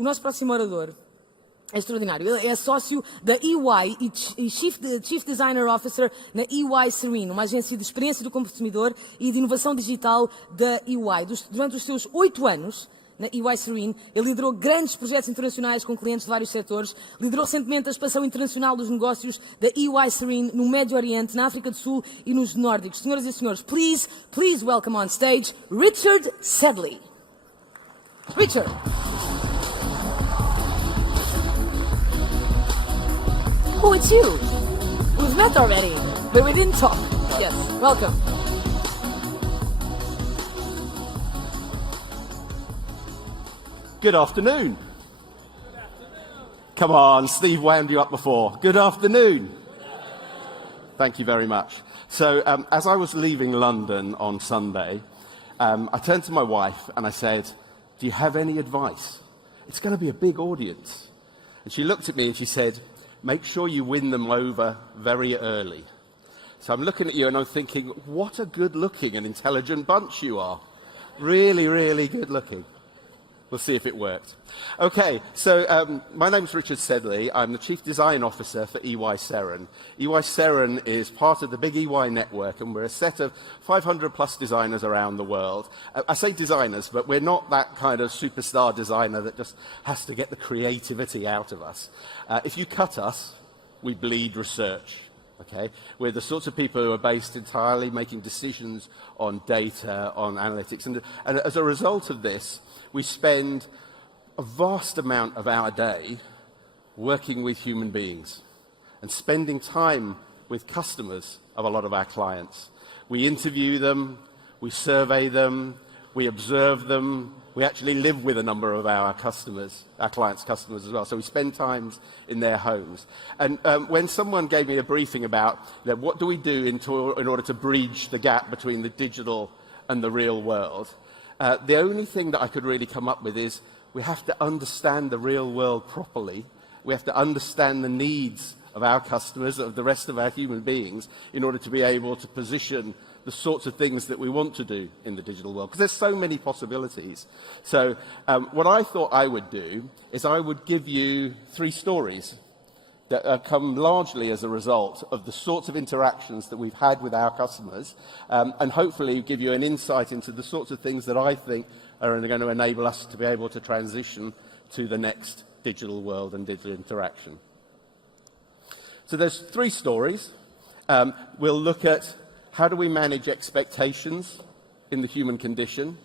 O nosso próximo orador é extraordinário. Ele é sócio da EY e Chief Designer Officer na EY Serene, uma agência de experiência do consumidor e de inovação digital da EY. Durante os seus 8 anos na EY Serene, ele liderou grandes projetos internacionais com clientes de vários setores, liderou recentemente a expansão internacional dos negócios da EY Serene no Médio Oriente, na África do Sul e nos Nórdicos. Senhoras e senhores, please welcome on stage Richard Sedley. Richard. Oh, it's you. We've met already, but we didn't talk. Yes, welcome. Good afternoon. Come on, Steve wound you up before. Good afternoon. Thank you very much. So, as I was leaving London on Sunday, I turned to my wife and I said, "Do you have any advice? It's going to be a big audience." And she looked at me and she said, "Make sure you win them over very early." So I'm looking at you and I'm thinking, what a good-looking and intelligent bunch you are. Really, really good-looking. We'll see if it worked. Okay, so my name's Richard Sedley. I'm the Chief Design Officer for EY Seren. EY Seren is part of the big EY network, and we're a set of 500-plus designers around the world. I say designers, but we're not that kind of superstar designer that just has to get the creativity out of us. If you cut us, we bleed research. Okay? We're the sorts of people who are based entirely making decisions on data, on analytics, and as a result of this, we spend a vast amount of our day working with human beings and spending time with customers of a lot of our clients. We interview them, we survey them, we observe them, we actually live with a number of our customers, our clients' customers as well, so we spend time in their homes. And when someone gave me a briefing about what do we do in order to bridge the gap between the digital and the real world, the only thing that I could really come up with is we have to understand the real world properly. We have to understand the needs of our customers, of the rest of our human beings, in order to be able to position the sorts of things that we want to do in the digital world, because there's so many possibilities. So what I thought I would do is I would give you 3 stories that come largely as a result of the sorts of interactions that we've had with our customers, and hopefully give you an insight into the sorts of things that I think are going to enable us to be able to transition to the next digital world and digital interaction. So there's 3 stories. We'll look at how do we manage expectations in the human condition.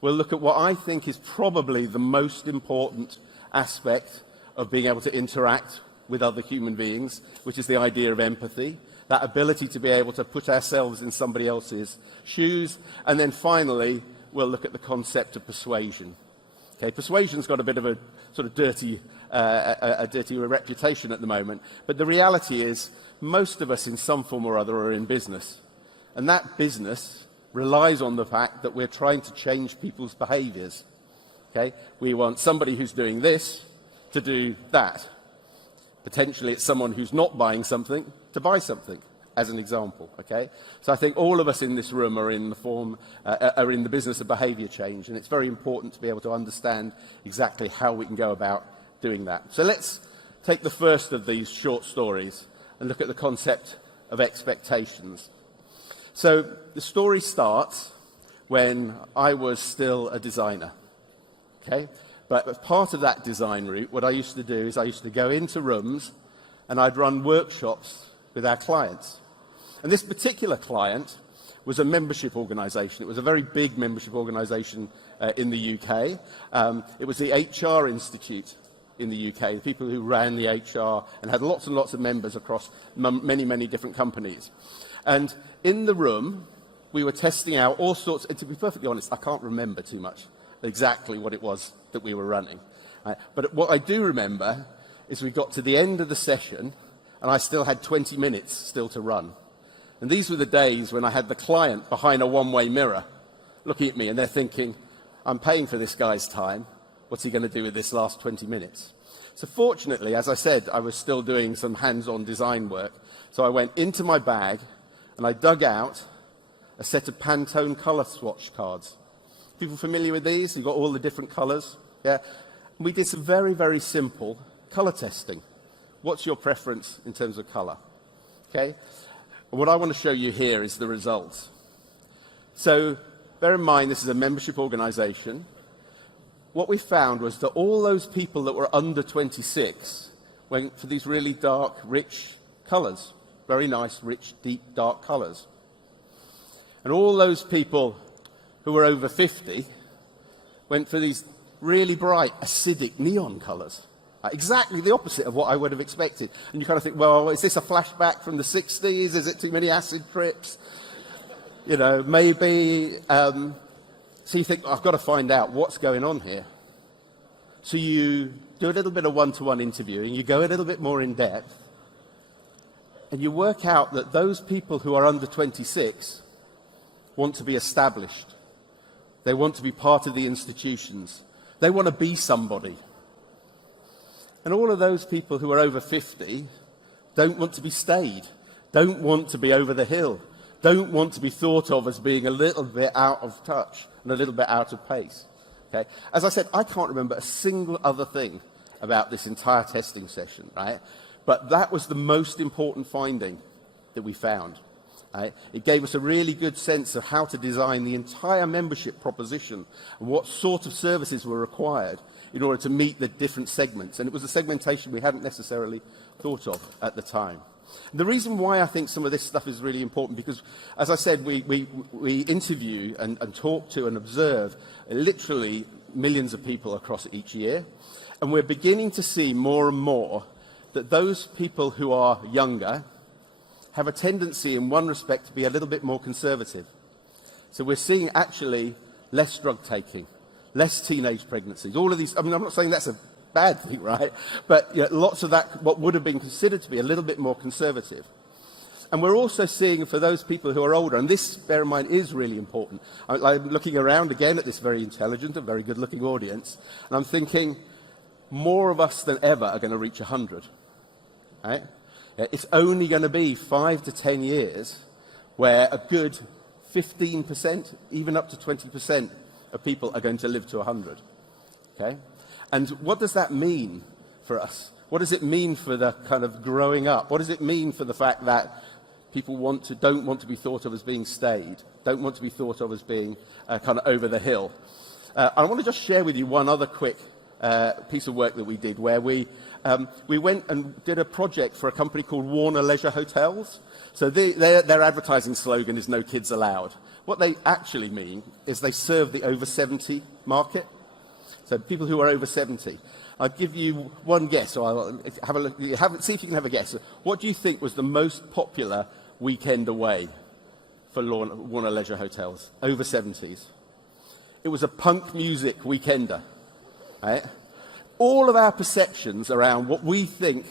We'll look at what I think is probably the most important aspect of being able to interact with other human beings, which is the idea of empathy, that ability to be able to put ourselves in somebody else's shoes. And then finally, we'll look at the concept of persuasion. Okay, persuasion's got a bit of a sort of dirty reputation at the moment, but the reality is most of us in some form or other are in business. And that business relies on the fact that we're trying to change people's behaviours. Okay? We want somebody who's doing this to do that. Potentially it's someone who's not buying something to buy something, as an example. Okay? So I think all of us in this room are in the business of behaviour change, and it's very important to be able to understand exactly how we can go about doing that. So let's take the first of these short stories and look at the concept of expectations. So the story starts when I was still a designer, okay? But as part of that design route, what I used to do is I used to go into rooms and I'd run workshops with our clients. And this particular client was a membership organisation. It was a very big membership organisation in the UK. It was the HR Institute in the UK, the people who ran the HR and had lots and lots of members across many, many different companies. And in the room, we were testing out all sorts, and to be perfectly honest, I can't remember too much exactly what it was that we were running. But what I do remember is we got to the end of the session, and I still had 20 minutes still to run. And these were the days when I had the client behind a one-way mirror looking at me, and they're thinking, I'm paying for this guy's time. What's he going to do with this last 20 minutes? So fortunately, as I said, I was still doing some hands-on design work. So I went into my bag, and I dug out a set of Pantone colour swatch cards. People familiar with these? You've got all the different colours, yeah? We did some very, very simple colour testing. What's your preference in terms of colour? Okay? What I want to show you here is the results. So bear in mind, this is a membership organisation. What we found was that all those people that were under 26 went for these really dark, rich colours. Very nice, rich, deep, dark colours. And all those people who were over 50 went for these really bright, acidic neon colours. Exactly the opposite of what I would have expected. And you kind of think, well, is this a flashback from the 60s? Is it too many acid trips? You know, maybe. So you think, I've got to find out what's going on here. So you do a little bit of one-to-one interviewing, you go a little bit more in depth, and you work out that those people who are under 26 want to be established. They want to be part of the institutions. They want to be somebody. And all of those people who are over 50 don't want to be stayed, don't want to be over the hill, don't want to be thought of as being a little bit out of touch and a little bit out of pace. Okay? As I said, I can't remember a single other thing about this entire testing session, right? But that was the most important finding that we found. Right? It gave us a really good sense of how to design the entire membership proposition and what sort of services were required in order to meet the different segments. And it was a segmentation we hadn't necessarily thought of at the time. And the reason why I think some of this stuff is really important, because, as I said, we interview and talk to and observe literally millions of people across each year. And we're beginning to see more and more that those people who are younger have a tendency in one respect to be a little bit more conservative. So we're seeing actually less drug taking, less teenage pregnancies, all of these. I mean, I'm not saying that's a bad thing, right? But you know, lots of that, what would have been considered to be a little bit more conservative. And we're also seeing for those people who are older, and this, bear in mind, is really important. I'm looking around again at this very intelligent and very good-looking audience, and I'm thinking more of us than ever are going to reach 100, right? It's only going to be 5 to 10 years where a good 15%, even up to 20% of people are going to live to 100. Okay? And what does that mean for us? What does it mean for the kind of growing up? What does it mean for the fact that people don't want to be thought of as being staid, don't want to be thought of as being kind of over the hill? I want to just share with you one other quick piece of work that we did, where we went and did a project for a company called Warner Leisure Hotels. So their advertising slogan is "No kids allowed." What they actually mean is they serve the over 70 market. So people who are over 70. I'll give you one guess, or I'll have a look. See if you can have a guess. What do you think was the most popular weekend away for Warner Leisure Hotels? Over 70s. It was a punk music weekender. Right? All of our perceptions around what we think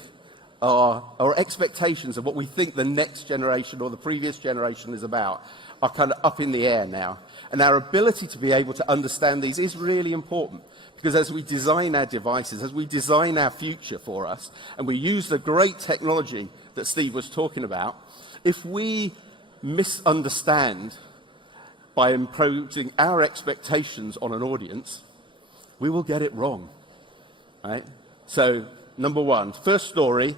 are our expectations of what we think the next generation or the previous generation is about are kind of up in the air now. And our ability to be able to understand these is really important, because as we design our devices, as we design our future for us, and we use the great technology that Steve was talking about, if we misunderstand by imposing our expectations on an audience, we will get it wrong. Right? So, number one, first story,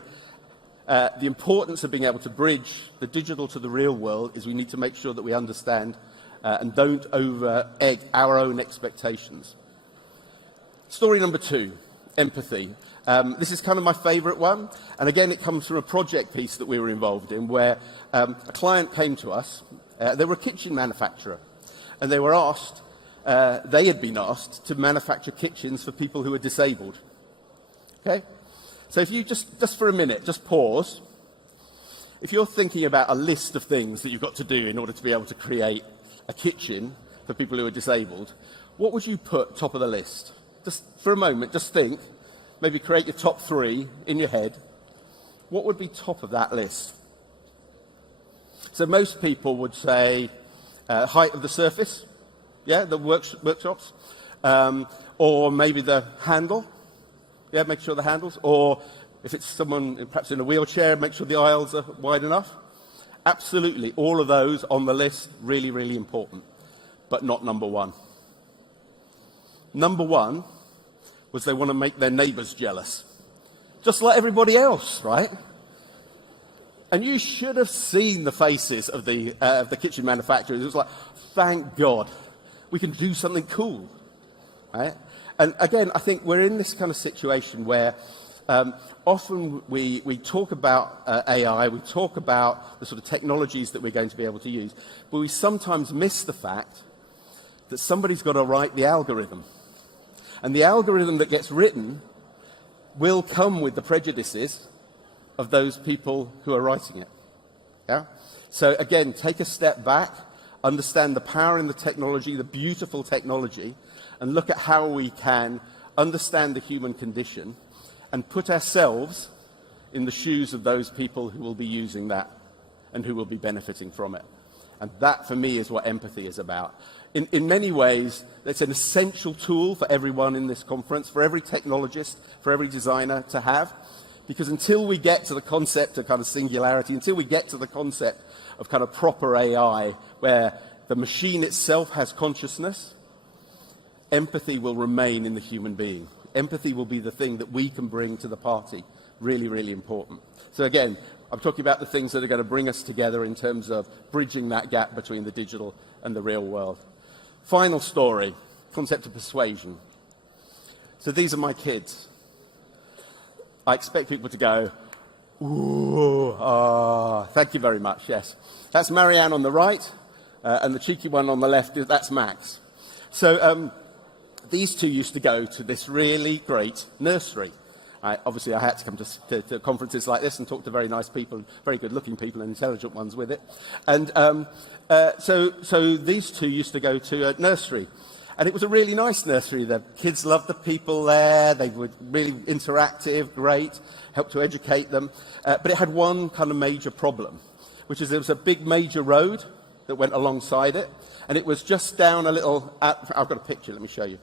the importance of being able to bridge the digital to the real world is we need to make sure that we understand and don't over-egg our own expectations. Story number two, empathy. This is kind of my favourite one, and again it comes from a project piece that we were involved in where a client came to us. They were a kitchen manufacturer, and they were asked, they had been asked to manufacture kitchens for people who are disabled. Okay? So if you just for a minute, just pause. If you're thinking about a list of things that you've got to do in order to be able to create a kitchen for people who are disabled, what would you put top of the list? Just for a moment, just think. Maybe create your top 3 in your head. What would be top of that list? So most people would say height of the surface, yeah, the workshops, or maybe the handle. Yeah, make sure the handles, or if it's someone perhaps in a wheelchair, make sure the aisles are wide enough. Absolutely, all of those on the list, really, really important, but not number one. Number one was they want to make their neighbors jealous. Just like everybody else, right? And you should have seen the faces of the kitchen manufacturers. It was like, thank God, we can do something cool, right? And again, I think we're in this kind of situation where often we talk about AI, we talk about the sort of technologies that we're going to be able to use, but we sometimes miss the fact that somebody's got to write the algorithm. And the algorithm that gets written will come with the prejudices of those people who are writing it. Yeah? So again, take a step back, understand the power in the technology, the beautiful technology, and look at how we can understand the human condition and put ourselves in the shoes of those people who will be using that and who will be benefiting from it. And that, for me, is what empathy is about. In many ways, it's an essential tool for everyone in this conference, for every technologist, for every designer to have, because until we get to the concept of kind of singularity, until we get to the concept of kind of proper AI, where the machine itself has consciousness, empathy will remain in the human being. Empathy will be the thing that we can bring to the party. Really, really important. So again, I'm talking about the things that are going to bring us together in terms of bridging that gap between the digital and the real world. Final story, concept of persuasion. So these are my kids. I expect people to go, ooh, thank you very much, yes. That's Marianne on the right, and the cheeky one on the left, that's Max. So these two used to go to this really great nursery. Obviously, I had to come to conferences like this and talk to very nice people, very good-looking people and intelligent ones with it. And so these two used to go to a nursery. And it was a really nice nursery. The kids loved the people there. They were really interactive, great, helped to educate them. But it had one kind of major problem, which is there was a big major road that went alongside it. And it was just down a little... I've got a picture. Let me show you.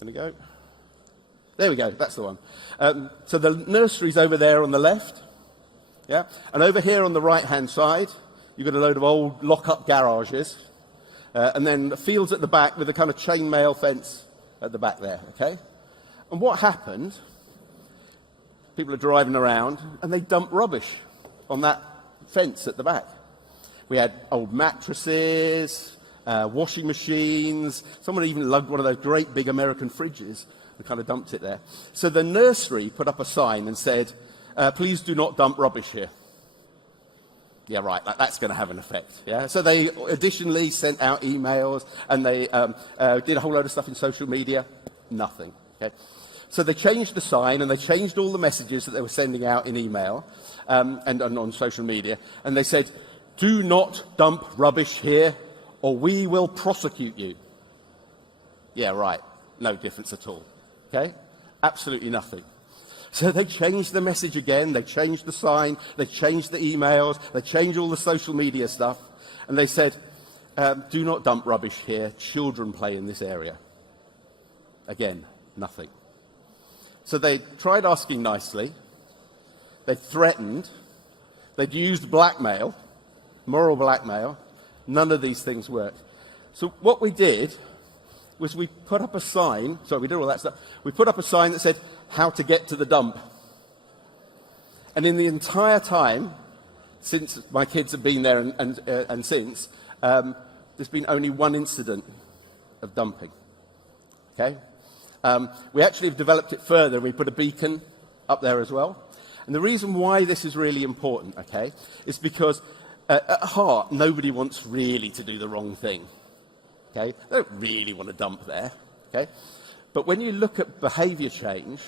There we go. There we go, that's the one. So the nursery's over there on the left, yeah? And over here on the right-hand side, you've got a load of old lock-up garages, and then the fields at the back with a kind of chainmail fence at the back there, okay? And what happened, people are driving around, and they dump rubbish on that fence at the back. We had old mattresses, washing machines, someone even lugged one of those great big American fridges, and kind of dumped it there. So the nursery put up a sign and said, please do not dump rubbish here. Yeah, right, that's going to have an effect. Yeah? So they additionally sent out emails, and they did a whole load of stuff in social media. Nothing. Okay? So they changed the sign, and they changed all the messages that they were sending out in email and on social media. And they said, do not dump rubbish here, or we will prosecute you. Yeah, right. No difference at all. Okay? Absolutely nothing. So they changed the message again, they changed the sign, they changed the emails, they changed all the social media stuff, and they said, do not dump rubbish here, children play in this area. Again, nothing. So they tried asking nicely, they threatened, they'd used blackmail, moral blackmail. None of these things worked. So what we did was we put up a sign, we did all that stuff, we put up a sign that said, how to get to the dump. And in the entire time, since my kids have been there and since, there's been only one incident of dumping. Okay? We actually have developed it further. We put a beacon up there as well. And the reason why this is really important, okay, is because at heart, nobody wants really to do the wrong thing. Okay? They don't really want to dump there. Okay? But when you look at behavior change,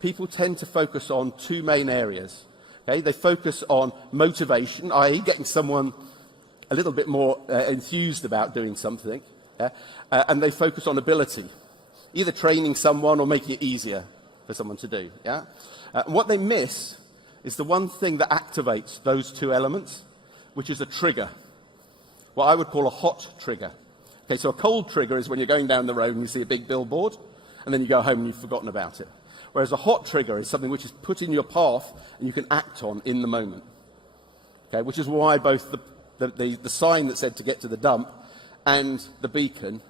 people tend to focus on two main areas. Okay? They focus on motivation, i.e. getting someone a little bit more enthused about doing something. Yeah? And they focus on ability, either training someone or making it easier for someone to do. Yeah? And what they miss is the one thing that activates those two elements, which is a trigger, what I would call a hot trigger. Okay, so a cold trigger is when you're going down the road and you see a big billboard, and then you go home and you've forgotten about it. Whereas a hot trigger is something which is put in your path and you can act on in the moment. Okay, which is why both the sign that said to get to the dump and the beacon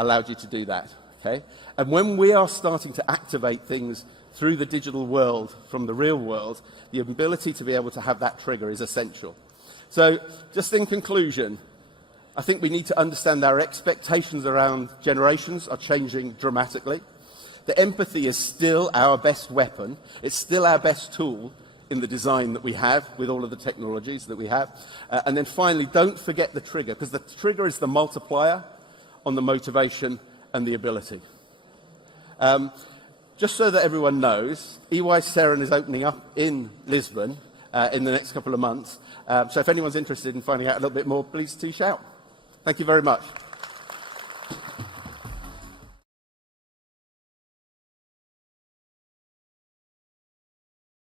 allowed you to do that. Okay? And when we are starting to activate things through the digital world from the real world, the ability to be able to have that trigger is essential. So, just in conclusion, I think we need to understand our expectations around generations are changing dramatically. The empathy is still our best weapon. It's still our best tool in the design that we have with all of the technologies that we have. And then finally, don't forget the trigger, because the trigger is the multiplier on the motivation and the ability. Just so that everyone knows, EY Seren is opening up in Lisbon in the next couple of months. So if anyone's interested in finding out a little bit more, please do shout. Thank you very much.